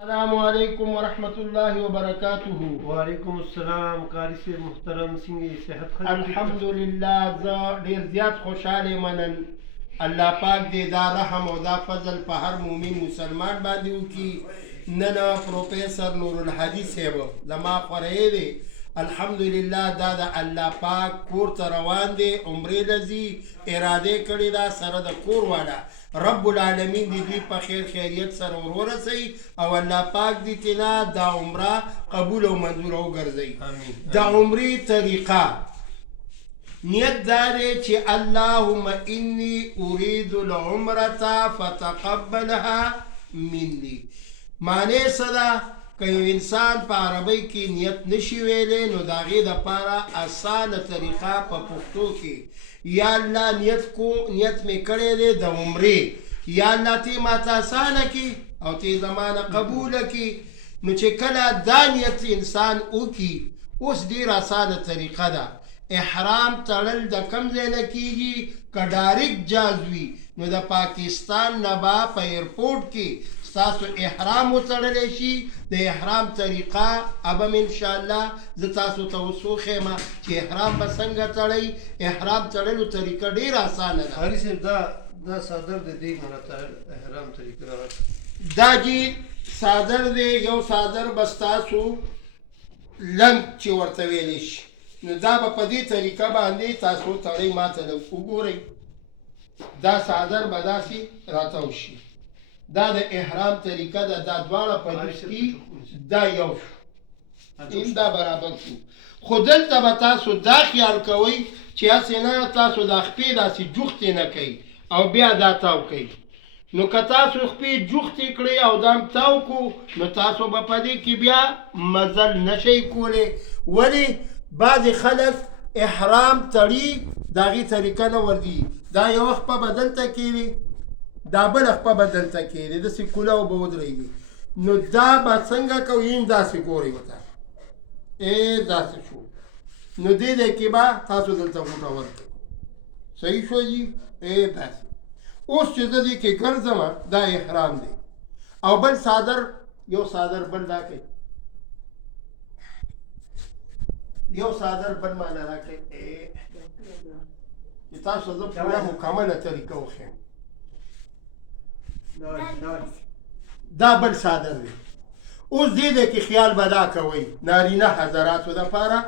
السلام علیکم ورحمۃ اللہ وبرکاتہ. وعلیکم السلام قاری صاحب محترم څنګه صحت ښه دی؟ الحمدلله زه ډیر زیات خوشحاله یم نن الله پاک دې دا رحم او دا فضل په هر مؤمن مسلمان باندې وکړي. نن پروفیسر نور الهادي صاحب زما خوری دی الحمدلله دا د الله پاک کور ته روان دی عمرې لذي اراده کړې ده سره د کور والا رب العالمین دې دوی په خیر خیریت سره ورورسوي او الله پاک دې تینا دا عمره قبول او منظور وګرځوي. دا عمرې طریقه نیت دا دی چې اللهم انی اريد العمرة فتقبلها مني. معنی څه ده؟ که یو انسان په عربی کې نیت نشي ویلی نو د هغې دپاره اسانه طریقه په پښتو کې یا الله نیت مې کړی دی د عمرې یا الله ته ماته اسانه کړي او ته زمانه قبوله کړي. نو چې کله دا نیت انسان وکړي اوس ډېر اسانه طریقه ده. احرام تړل د کوم ځای نه کېږي؟ که ډایرکټ جاز وي نو د پاکستان نه به په ایرپورټ کې تاسو احرام وتړلی شي. د احرام طریقه ابم انشاءالله زه تاسو ته اوس وښیم چې احرام به څنګه تړئ. احرام تړلو طریقه ډېره اسانه ده. قاری صاحب دا صادر د دې مرته احرام طریقه راغله. دا جی صادر دی یو صادر بس تاسو لنګ چې ورته ویلی شي نو دا به په دې طریقه باندې تاسو تړئ. ما ته لږ وګورئ دا صادر به داسې راته وشي. دا د احرام طریقه ده. دا دواړه په جز کې دا یو شو این دا برابر شو. خو دلته به تاسو دا خیال کوئ چې هسې نه تاسو دا خپې داسې جوختې نه کوئ او بیا دا تاو کوئ. نو که تاسو خپې جوختې کړئ او دا هم تاو کو نو تاسو به په دې کې بیا مزل نشئ کولی. ولې بعضې خلک احرام تړي د هغې طریقه نه ورځي. دا یو خپه به دلته کې وي دا بل خپه به دلته کېږي داسې کولاو به ودرېږي. نو دا به څنګه کوو؟ یم داسې ګورئ ورته داسې شو نو دې ځای کې به تاسو دلته غوټه ورکړئ. صحیح شو جي داسې. اوس چې زه دې کې ګرځم دا احرام دی او بل صادر یو صادر بل دا کوي یو صادر بل معنا را کوي چې تاسو زه پوره مکمله طریقه وښیم. دا بل صادر دی. اوس دې کې خیال به دا کوئ نارینه حضراتو دپاره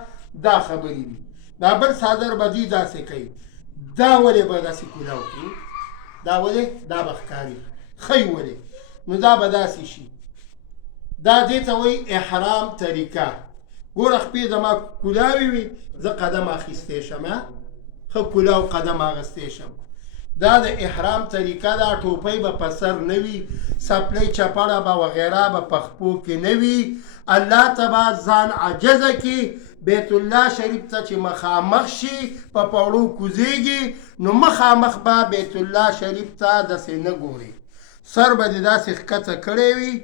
دا خبرې دي. دا بل صادر به دې داسې کوي دا ولې به داسې کولاو کوي دا ولې دا به ښکاري ښی ولې نو دا به داسې شي. دا دې ته وایي احرام طریقه. ګوره خپې زما کولاوې وي زه قدم اخیستی شم ښه کولاو قدم اخیستی شم. دا د احرام طریقه ده. ټوپۍ به په سر نه وي څپلۍ چپړه به وغیره به په خپو کې نه وي. الله ته به ځان عجزه کړي بیت الله شریف ته چې مخامخ شي په پوړو کوزیږي نو مخامخ به بیت الله شریف ته داسې نه ګوري. سر به دې داسې ښکته کړی وي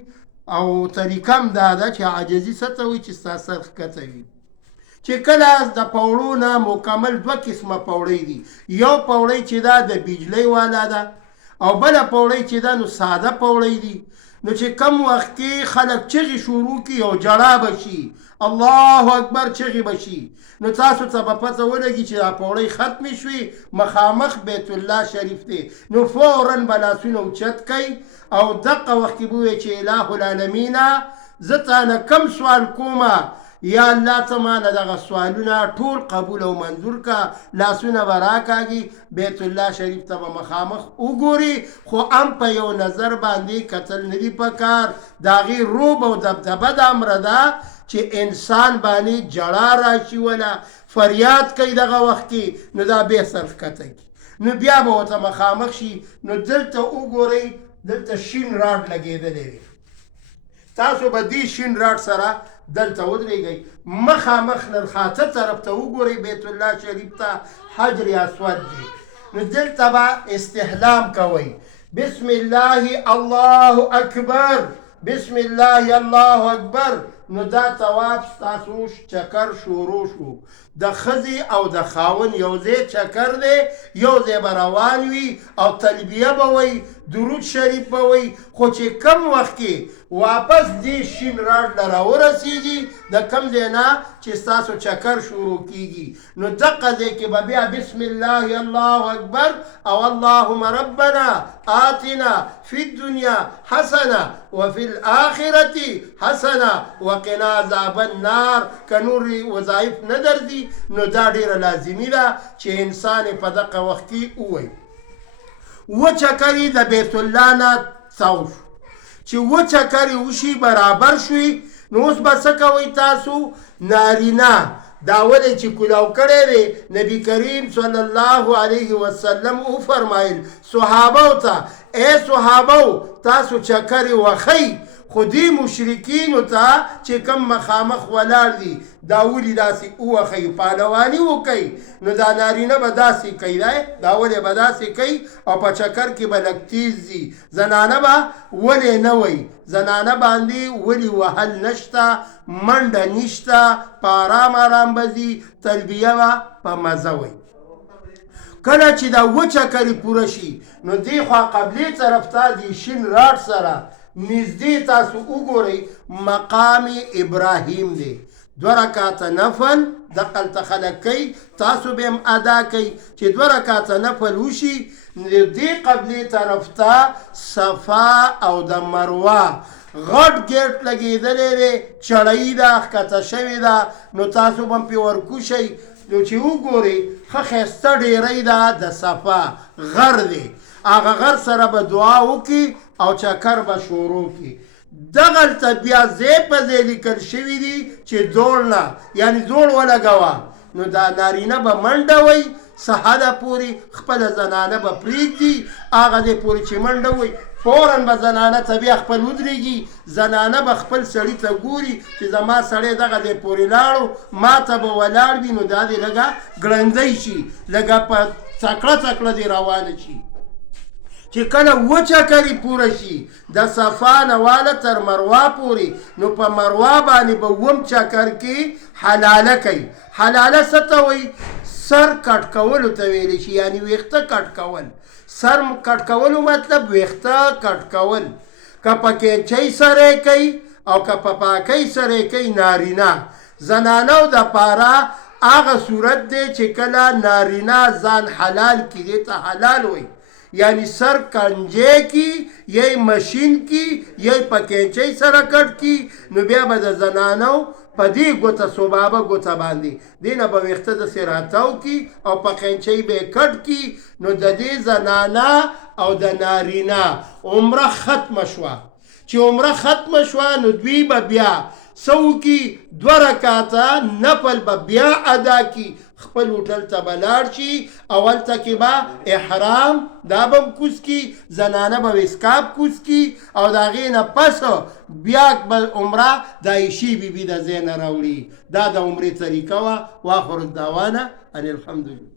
او طریقه هم دا ده چې عاجزي څه ته وایي چې ستا سر ښکته وي. چې کله د پوړو نه مکمل دوه قسمه پوړۍ دي. یو پوړۍ چې دا د بجلی والا ده او بله پوړۍ چې ده نو ساده پوړۍ دي. نو چې کم وخت کې خلک چغې شروع کړي او جړا به شي الله اکبر چغې به شي نو تاسو ته به پته ولګي چې دا پوړۍ ختمې شوې مخامخ بیت الله شریف دی. نو فورا به لاسونه اوچت کوئ او دقه وخت کې به ووایئ چې اله العالمینه زه تانه کم سوال کومه یا الله ته مانه دغه سوالونه ټول قبول او منظور کا. لاسونه به راکاږي بیت الله شریف ته به مخامخ وګوري خو هم په یو نظر باندې کتل نه دي پکار. د هغې روب او دبدبه د امره ده چې انسان باندې جړا راشي ولا فریاد کوي دغه وخت کې نو دا بیا سر ښکته کړي نو بیا به ورته مخامخ شي. نو دلته وګورئ دلته شین راډ لګېدلی دی. تاسو به دې شین راډ سره دلته ودرېږئ مخامخ نرخاته طرف ته وګورئ بیت الله شریف ته حجر اسود دی. نو دلته به استحلام کوئ بسم الله الله اکبر بسم الله الله اکبر نو دا طواف ستاسو چکر شروع شو د ښځې او د خاون یو ځای چکر دی یو ځای به روان وي او تلبیه به وی درود شریف به وی خو چې کم وخت کې واپس دې شین راډ له راورسېږي د کم ځای نه چې ستاسو چکر شروع کیږي نو دقه ځای کې به بیا بسم الله الله اکبر او اللهم ربنا آتنا فی الدنیا حسنه وفي الآخرة حسنه وقنا عذاب النار که نور وظایف نه درځي نو دا ډیره لازمي ده چې انسان په دغه وخت کې ووایي چکرې د بیت الله نه څو شو چې چکرې وشي برابر شوي نو اوس به څه کوئ تاسو نارینه دا ولې چې کلاو کړی دی نبی کریم صلی الله علیه وسلم وفرمایل صحابو ته ای صحابو تاسو چکرې وخی خو دې مشرکینو ته چې کم مخامخ ولاړ دي دا ولې داسې ووخی پهلواني وکئ نو دا نارینه به داسې کوي دا ولې به داسې کوي او په چکر کې به لږ تیز ځي زنانه به ولې نه وی زنانه باندې ولې وهل نشته منډه نشته په آرام آرام به ځي تلبیه به په مزه وی کله چې دا چکرې پوره شي نو دې خوا قبلې طرف ته د شین راډ سره نږدې تاسو وګورئ مقام ابراهیم دی 2 رکعاته نفل دقلته خلک کوي تاسو به هم ادا کوئ چې 2 رکعاته نفل وشي دې قبلې طرف ته صفا او د مروه غټ ګیټ لګېدلی دی چړۍ ده ښکته شوې ده نو تاسو به هم پرې ورکوشئ نو چې وګورئ ښه ښایسته ډیرۍ ده د صفا غر دی هغه غر سره به دعا وکړي او چکر به شروع کړي دغلته بیا ځای په ځای لیکل شوي دي چې دوړ نه یعنی دوړ ولګوه نو دا نارینه به منډه وی څه حده پورې خپله زنانه به پرېږدي هغه دی پورې چې منډه وی فوراً به زنانه ته بیا خپل ودرېږي زنانه به خپل سړي ته ګوري چې زما سړی دغه دی پورې لاړو ما ته به ولاړ وي نو دا دی لږه ګړندی شي لږه په څکړه څکړه دی روانه شي چې کله چکرې پوره شي د صفا نه واله تر مروه پورې نو په مروه باندې به چکر کې حلاله کوي حلاله څه ته وایي سر کټ کولو ته ویلی شي یعنی ویښته کټ کول سر کټ کولو مطلب ویښته کټ کول که په کینچۍ سره کوي او که په پاکۍ سره کوي نارینه زنانو دپاره هغه صورت دی چې کله نارینه ځان حلال کړي دې ته حلال وایي یعنی سر کنجے کی یہی مشین کی یہی پکینچے سره کټ کی نو بیا به د زنانو په دې ګوته صبابه ګوته باندې دینه به ویښته داسې راتاو کی او پکینچې به یې کټ کی نو د دې زنانه او د نارینه عمره ختمه شوه چې عمره ختمه شوه نو دوی به بیا څه وکړي 2 رکعاته نفل به بیا ادا کی خپل هوټل ته به لاړ شي اول ته کې به احرام دا به هم کوز کی زنانه به وسکاب کوز کی او د هغې نه پس بیا به عمره د عایشې بیبي د ځای نه راوړي دا د عمرې طریقه وه واخر الدعوانه ان الحمدلله